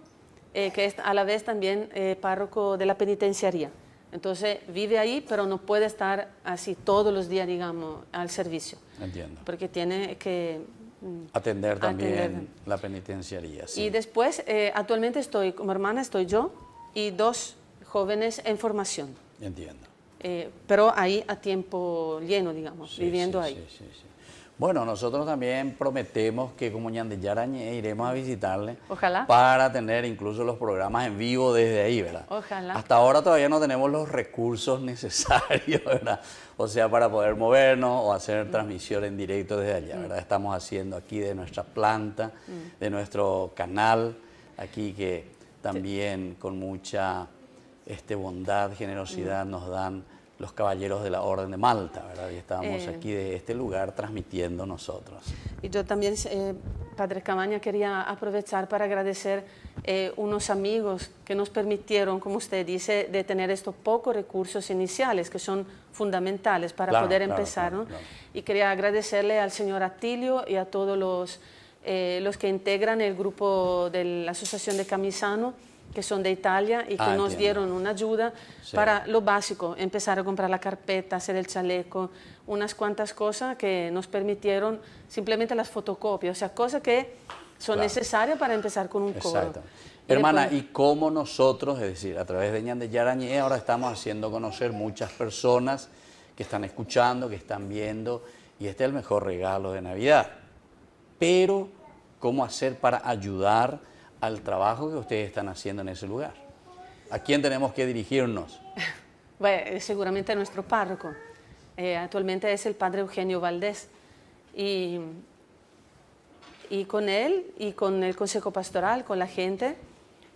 que es a la vez también párroco de la penitenciaría. Entonces vive ahí, pero no puede estar así todos los días, digamos, al servicio. Entiendo. Porque tiene que Atender también atender. la penitenciaría. Sí. Y después, actualmente estoy, como hermana estoy yo y 2 jóvenes en formación, Entiendo. pero ahí a tiempo lleno, digamos, Sí, viviendo sí, ahí. sí, sí, sí. Bueno, nosotros también prometemos que como Ñandeyara Ñe'e iremos a visitarle. Ojalá. Para tener incluso los programas en vivo desde ahí, ¿verdad? Ojalá. Hasta ahora todavía no tenemos los recursos necesarios, ¿verdad? O sea, para poder movernos o hacer transmisión en directo desde allá, ¿verdad? Estamos haciendo aquí de nuestra planta, de nuestro canal, aquí que también con mucha bondad, generosidad nos dan los caballeros de la Orden de Malta, ¿verdad? Y estábamos aquí de este lugar transmitiendo nosotros. Y yo también, Padre Cabaña, quería aprovechar para agradecer unos amigos que nos permitieron, como usted dice, de tener estos pocos recursos iniciales que son fundamentales para Claro, poder claro, empezar, claro, ¿no? claro. Y quería agradecerle al señor Atilio y a todos los que integran el grupo de la Asociación de Camisano, que son de Italia y que nos entiendo. dieron una ayuda Sí. para lo básico, empezar a comprar la carpeta, hacer el chaleco, unas cuantas cosas que nos permitieron simplemente las fotocopias, o sea, cosas que son Claro. necesarias para empezar con un coro. Exacto. Y Hermana, después- y cómo nosotros, es decir, a través de Ñandeyara Ñe'e ahora estamos haciendo conocer muchas personas que están escuchando, que están viendo, y este es el mejor regalo de Navidad. Pero, ¿cómo hacer para ayudar al trabajo que ustedes están haciendo en ese lugar? ¿A quién tenemos que dirigirnos? Bueno, seguramente nuestro párroco. Actualmente es el padre Eugenio Valdés. Y con él y con el Consejo Pastoral, con la gente,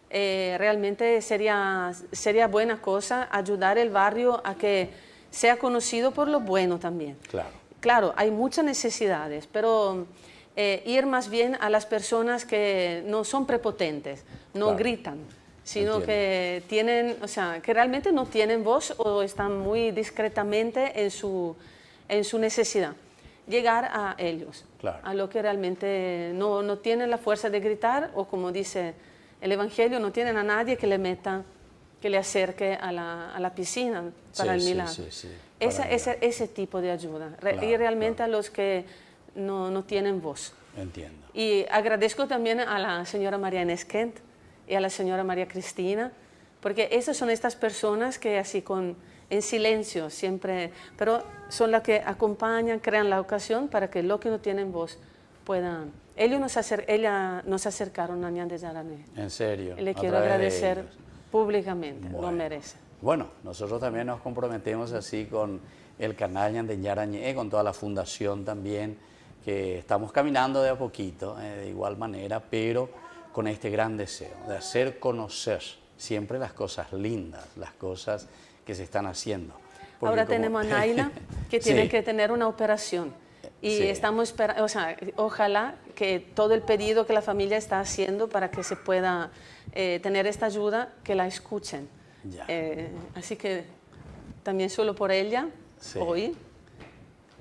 realmente sería buena cosa ayudar el barrio a que sea conocido por lo bueno también. Claro, hay muchas necesidades, pero ir más bien a las personas que no son prepotentes, no gritan, sino que tienen, o sea, que realmente no tienen voz o están muy discretamente en su necesidad. Llegar a ellos, a lo que realmente no tienen la fuerza de gritar, o como dice el Evangelio, no tienen a nadie que le acerque a la piscina para el milagro. Ese tipo de ayuda, y realmente a los que no tienen voz. Entiendo. Y agradezco también a la señora María Inés Kent y a la señora María Cristina, porque esas son estas personas que así en silencio siempre, pero son las que acompañan, crean la ocasión para que los que no tienen voz puedan. Ellas nos acercaron a Ñan de Yarané. En serio. Y le quiero agradecer públicamente, lo merece. Bueno, nosotros también nos comprometemos así con el canal Ñan de Yarané, con toda la fundación también, que estamos caminando de a poquito, de igual manera, pero con este gran deseo de hacer conocer siempre las cosas lindas, las cosas que se están haciendo. Porque ahora tenemos a Naila, que tiene que tener una operación, y estamos esperando, o sea, ojalá que todo el pedido que la familia está haciendo para que se pueda tener esta ayuda, que la escuchen. Así que también solo por ella, hoy,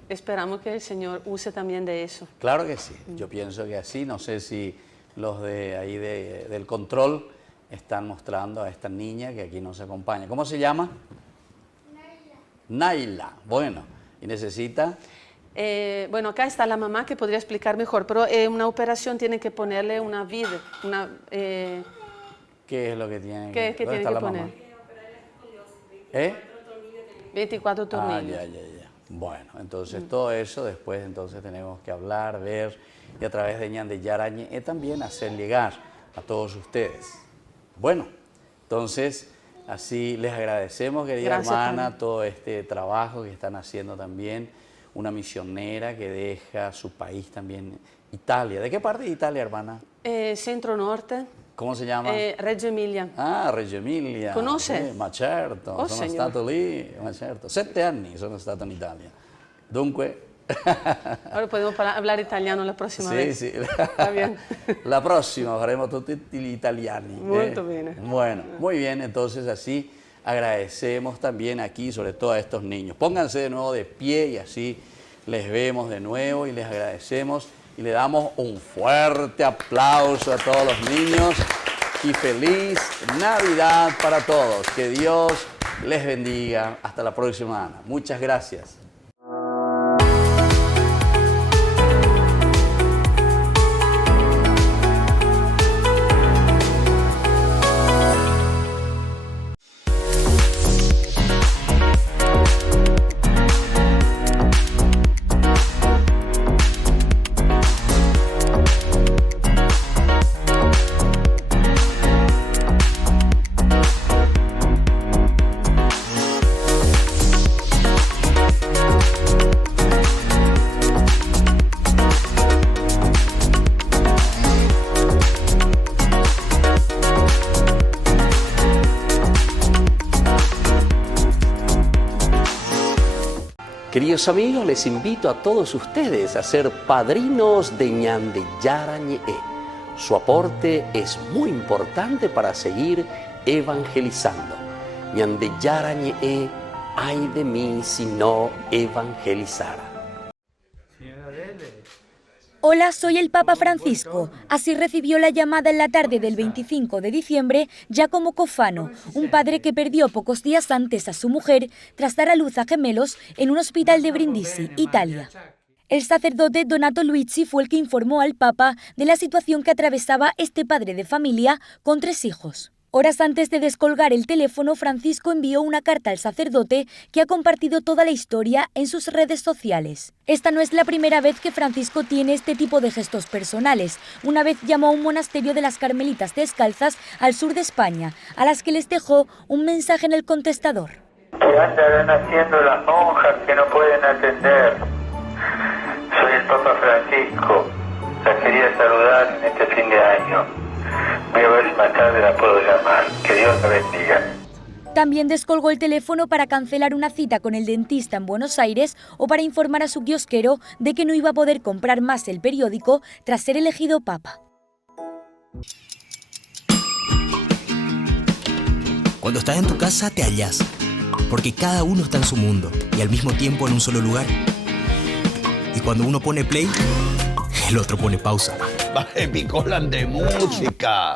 esperamos que el Señor use también de eso. Claro que sí, yo pienso que así, no sé si los de ahí del control están mostrando a esta niña que aquí nos acompaña. ¿Cómo se llama? Naila. Bueno, ¿y necesita? Bueno, acá está la mamá que podría explicar mejor, pero una operación tiene que ponerle una vid. ¿Qué es lo que tiene? ¿Qué tiene que poner? 24 tornillos. Ya. Bueno, entonces todo eso después tenemos que hablar, ver, y a través de Ñan de Yarané también hacer llegar a todos ustedes. Bueno, entonces así les agradecemos, querida hermana, todo este trabajo que están haciendo también, una misionera que deja su país también, Italia. ¿De qué parte de Italia, hermana? Centro-norte. ¿Cómo se llama? Reggio Emilia. Ah, Reggio Emilia. Conosce? Ma certo, sono stato lì, ma certo. 7 anni sono stato in Italia. Dunque... Ahora podemos hablar italiano la próxima vez. Sí. Está bien. La próxima faremo tutti gli italiani. Molto bene. Bueno, muy bien, entonces así agradecemos también aquí, sobre todo a estos niños. Pónganse de nuevo de pie y así les vemos de nuevo y les agradecemos y le damos un fuerte aplauso a todos los niños y feliz Navidad para todos. Que Dios les bendiga. Hasta la próxima, Ana. Muchas gracias. Queridos amigos, les invito a todos ustedes a ser padrinos de Ñan de Yarané. Su aporte es muy importante para seguir evangelizando. Ñan de Yarané, ay de mí si no evangelizara. Hola, soy el Papa Francisco. Así recibió la llamada en la tarde del 25 de diciembre Giacomo Cofano, un padre que perdió pocos días antes a su mujer tras dar a luz a gemelos en un hospital de Brindisi, Italia. El sacerdote Donato Luizzi fue el que informó al Papa de la situación que atravesaba este padre de familia con 3 hijos. Horas antes de descolgar el teléfono, Francisco envió una carta al sacerdote que ha compartido toda la historia en sus redes sociales. Esta no es la primera vez que Francisco tiene este tipo de gestos personales. Una vez llamó a un monasterio de las Carmelitas Descalzas al sur de España, a las que les dejó un mensaje en el contestador. ¿Qué andarán haciendo las monjas que no pueden atender? Soy el Papa Francisco. La quería saludar en este fin de año. Voy a ver si más tarde la puedo llamar. Que Dios la bendiga. También descolgó el teléfono para cancelar una cita con el dentista en Buenos Aires o para informar a su kiosquero de que no iba a poder comprar más el periódico tras ser elegido papa. Cuando estás en tu casa te hallas, porque cada uno está en su mundo y al mismo tiempo en un solo lugar. Y cuando uno pone play, el otro pone pausa. Picolan de música.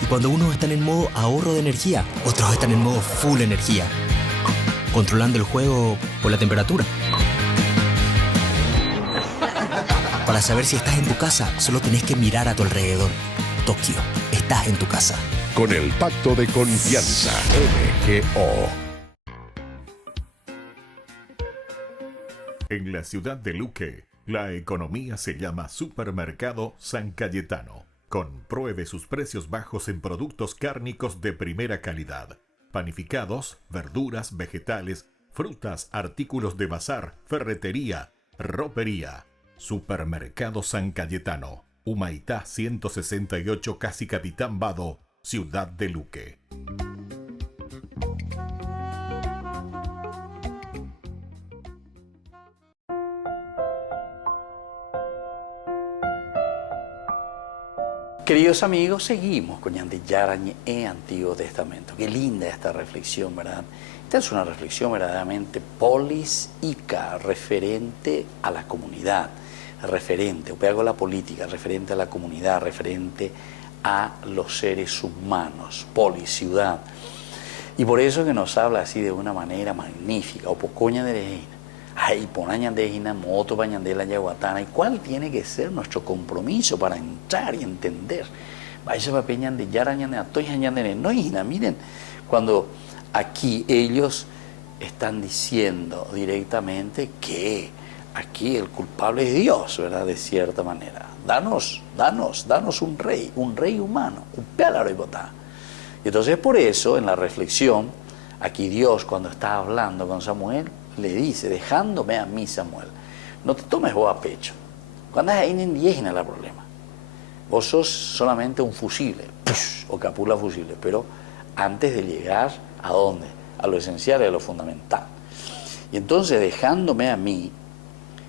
Y cuando unos están en modo ahorro de energía, otros están en modo full energía, controlando el juego por la temperatura. Para saber si estás en tu casa, solo tenés que mirar a tu alrededor. Tokio, estás en tu casa. Con el Pacto de Confianza, MGO. En la ciudad de Luque, la economía se llama Supermercado San Cayetano. Compruebe sus precios bajos en productos cárnicos de primera calidad. Panificados, verduras, vegetales, frutas, artículos de bazar, ferretería, ropería. Supermercado San Cayetano. Humaitá 168, Casi Capitán Vado, ciudad de Luque. Queridos amigos, seguimos con Ñandillara Ñe'e, Antiguo Testamento. Qué linda esta reflexión, ¿verdad? Esta es una reflexión verdaderamente política, referente a la comunidad, referente, o hago la política, referente a la comunidad, referente a los seres humanos, ciudad. Y por eso que nos habla así de una manera magnífica, o pocoña de rejina. Ay, ponaña de rejina, moto bañande la yaguatana. ¿Y cuál tiene que ser nuestro compromiso para entrar y entender? Vaya papel ñande yara ñande atoya ñande no hina. Miren, cuando aquí ellos están diciendo directamente que aquí el culpable es Dios, ¿verdad? De cierta manera. Danos un rey humano, un pélaro y botá. Y entonces por eso, en la reflexión, aquí Dios cuando está hablando con Samuel, le dice, dejándome a mí Samuel, no te tomes vos a pecho. Cuando hay en 10 el problema. Vos sos solamente un fusible, o capula fusible, pero antes de llegar ¿a dónde? A lo esencial y a lo fundamental. Y entonces dejándome a mí,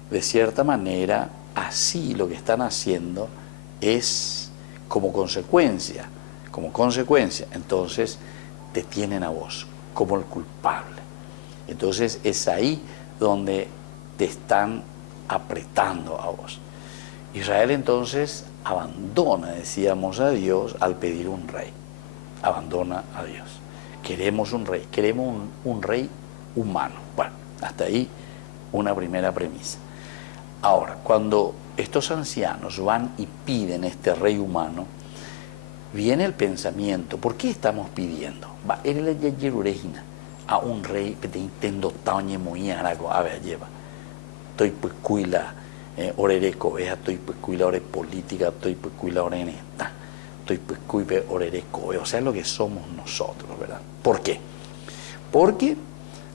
de cierta manera, así lo que están haciendo es como consecuencia, entonces te tienen a vos como el culpable. Entonces es ahí donde te están apretando a vos. Israel entonces abandona, decíamos, a Dios al pedir un rey. Abandona a Dios. Queremos un rey, queremos un rey humano. Bueno, hasta ahí una primera premisa. Ahora, cuando estos ancianos van y piden este rey humano, viene el pensamiento, ¿por qué estamos pidiendo? Va, él le lleva a un rey que tendo tañe muy arago, a ver, lleva. Estoy pues cuila orere cobeja, estoy pues cuila ore política, estoy pues cuila ore neta, estoy pues cuila orere cobe, o sea, es lo que somos nosotros, ¿verdad? ¿Por qué? Porque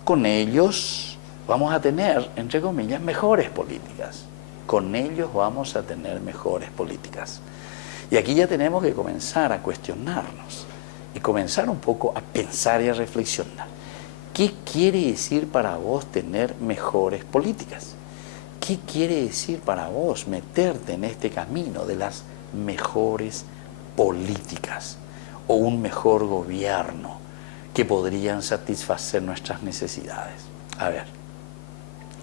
con ellos vamos a tener, entre comillas, mejores políticas. Con ellos vamos a tener mejores políticas. Y aquí ya tenemos que comenzar a cuestionarnos y comenzar un poco a pensar y a reflexionar. ¿Qué quiere decir para vos tener mejores políticas? ¿Qué quiere decir para vos meterte en este camino de las mejores políticas o un mejor gobierno que podrían satisfacer nuestras necesidades? A ver,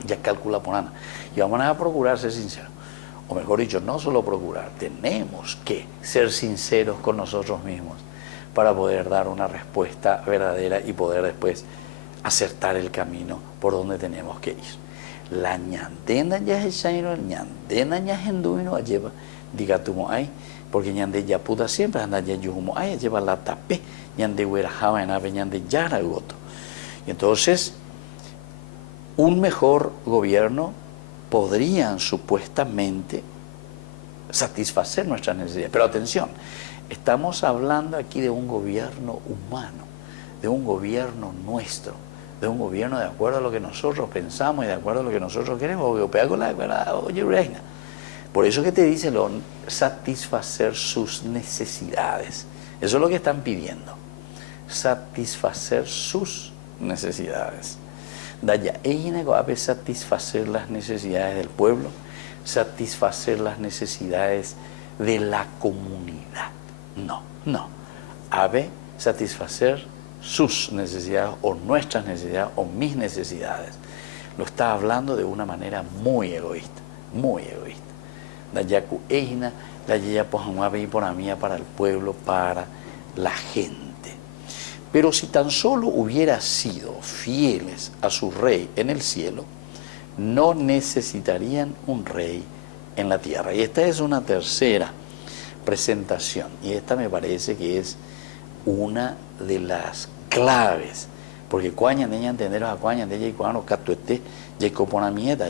ya calcula por Ana. Y vamos a procurar ser sinceros. O mejor dicho, no solo procurar, tenemos que ser sinceros con nosotros mismos para poder dar una respuesta verdadera y poder después acertar el camino por donde tenemos que ir. La ñandena ya es el el ñandena ya es enduino lleva, diga tú ay, porque ñande ya puta siempre anda ya yumo ay lleva la tapé ñande huerajaba en ave ñande yara goto. Y entonces un mejor gobierno podrían supuestamente satisfacer nuestras necesidades. Pero atención, estamos hablando aquí de un gobierno humano, de un gobierno nuestro, de un gobierno de acuerdo a lo que nosotros pensamos y de acuerdo a lo que nosotros queremos, por eso que te dice satisfacer sus necesidades. Eso es lo que están pidiendo, satisfacer sus necesidades. Daya, satisfacer las necesidades del pueblo, satisfacer las necesidades de la comunidad. No. Satisfacer sus necesidades o nuestras necesidades o mis necesidades. Lo está hablando de una manera muy egoísta, muy egoísta. Dayaku eina, daya para el pueblo, para la gente. Pero si tan solo hubiera sido fieles a su rey en el cielo, no necesitarían un rey en la tierra. Y esta es una tercera presentación, y esta me parece que es una de las claves, porque cuañan de entender a cuañan de cuando catuete yecoponamieta.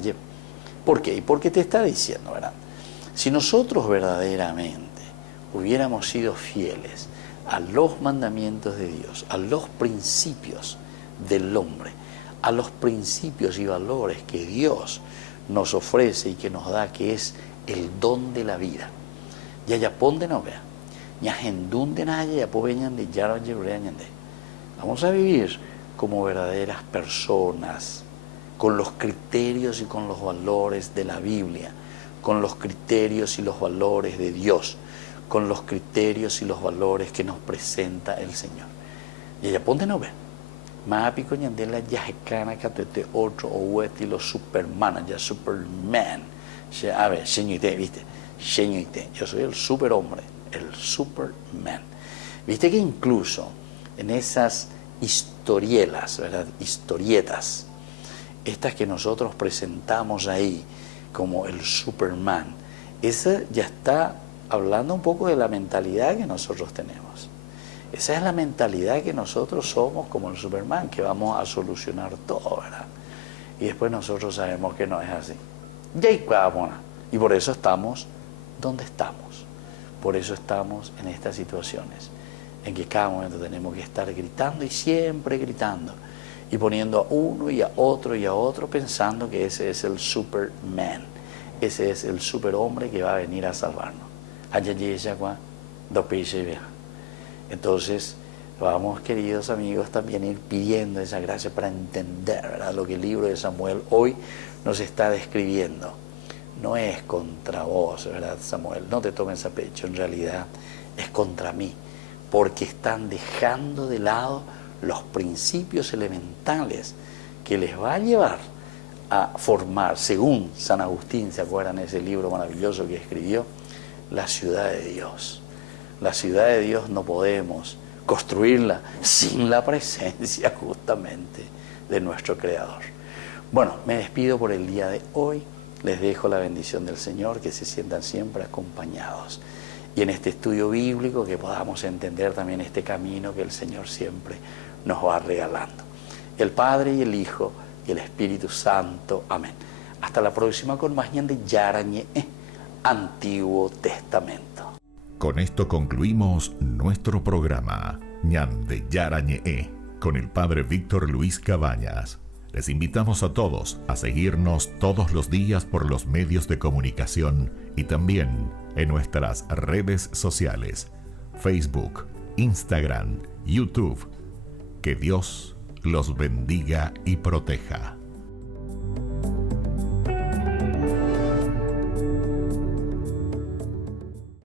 ¿Por qué? Porque te está diciendo, ¿verdad? Si nosotros verdaderamente hubiéramos sido fieles a los mandamientos de Dios, a los principios del hombre, a los principios y valores que Dios nos ofrece y que nos da, que es el don de la vida. Ya ponte no vea. Vamos a vivir como verdaderas personas, con los criterios y con los valores de la Biblia, con los criterios y los valores de Dios, con los criterios y los valores que nos presenta el Señor. Y ella ponte no ve. Maapico ñandela yajecana catete otro o estilo Superman, ya Superman. A ver, señorite, ¿viste? Señorite, yo soy el superhombre, el Superman. Viste que incluso en esas historielas, ¿verdad? Historietas, estas que nosotros presentamos ahí como el Superman, esa ya está hablando un poco de la mentalidad que nosotros tenemos. Esa es la mentalidad que nosotros somos como el Superman, que vamos a solucionar todo, ¿verdad? Y después nosotros sabemos que no es así. Y por eso estamos donde estamos. Por eso estamos en estas situaciones, en que cada momento tenemos que estar gritando y siempre gritando, y poniendo a uno y a otro, pensando que ese es el Superman, ese es el superhombre que va a venir a salvarnos. Entonces, vamos, queridos amigos, también ir pidiendo esa gracia para entender, ¿verdad?, lo que el libro de Samuel hoy nos está describiendo. No es contra vos, ¿verdad, Samuel? No te tomes a pecho, en realidad es contra mí, porque están dejando de lado los principios elementales que les va a llevar a formar, según San Agustín, ¿se acuerdan ese libro maravilloso que escribió? La ciudad de Dios. La ciudad de Dios no podemos construirla sin la presencia justamente de nuestro Creador. Bueno, me despido por el día de hoy. Les dejo la bendición del Señor, que se sientan siempre acompañados. Y en este estudio bíblico que podamos entender también este camino que el Señor siempre nos va regalando. El Padre y el Hijo y el Espíritu Santo. Amén. Hasta la próxima con más Ñan de Yarañe, Antiguo Testamento. Con esto concluimos nuestro programa Ñan de Yarañe con el Padre Víctor Luis Cabañas. Les invitamos a todos a seguirnos todos los días por los medios de comunicación y también en nuestras redes sociales, Facebook, Instagram, YouTube. Que Dios los bendiga y proteja.